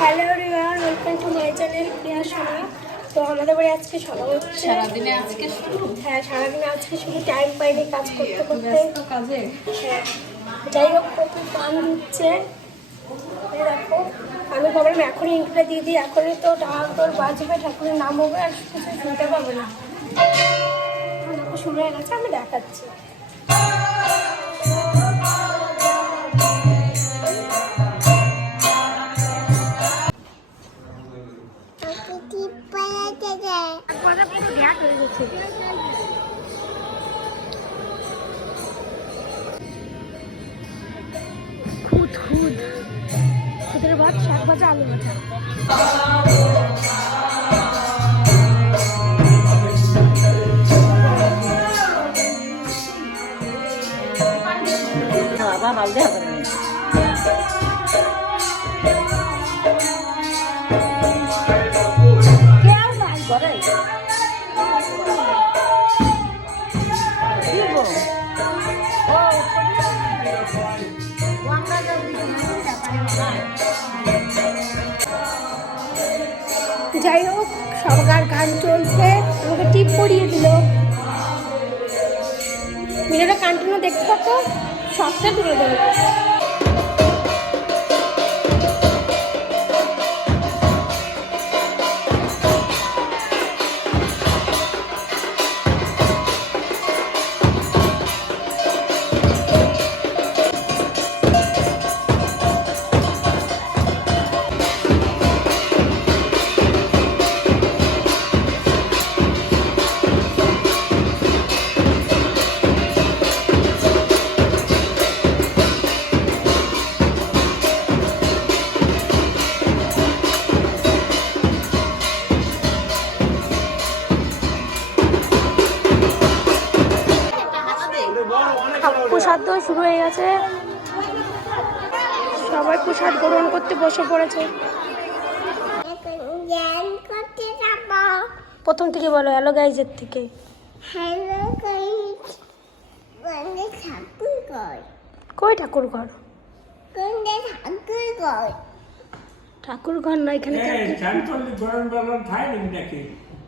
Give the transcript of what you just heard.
Hello everyone, welcome to my channel Priya Sona. তো আমাদের বাড়ি আজকে সকাল হচ্ছে। সারাদিনে আজকে শুরু? হ্যাঁ, সারাদিনে আজকে শুধু টাইম পাইনি কাজ করতে করতে। ব্যস্ত কাজে। হ্যাঁ, যাই হোক প্রচুর গান দিচ্ছে। দেখো, আমি ভাবলাম এখনই ইন্টারভিউ দিয়ে দিই, এখনই তো ঠাকুর বাজবে, ঠাকুরের নাম হবে, আর কিছু শুনতে পাবে না। দেখো শুরু হয়ে গেছে, আমি দেখাচ্ছি। খুদ খুদ খুদের ভাত, শাক ভাজা, আলু ভাজা। বাবা মালদে হবে না। কেউ নাই করে যাই হোক, সবার গান চলছে, আমাকে টিপ পরিয়ে দিল। ভিডিওটা কন্টিনিউ দেখতে থাকো, সবটা তুলে দেবো। প্রসাদ দেওয়া শুরু হয়ে গেছে, সবাই প্রসাদ গ্রহণ করতে বসে পড়েছে। প্রথম থেকে বলো, হ্যালো গাইজের থেকে। হ্যালো গাইজ, ঠাকুর ঘর। কই ঠাকুর ঘর? ঠাকুর ঘর। ঠাকুর ঘর না, এখানে গরম গরম খাই নাকি?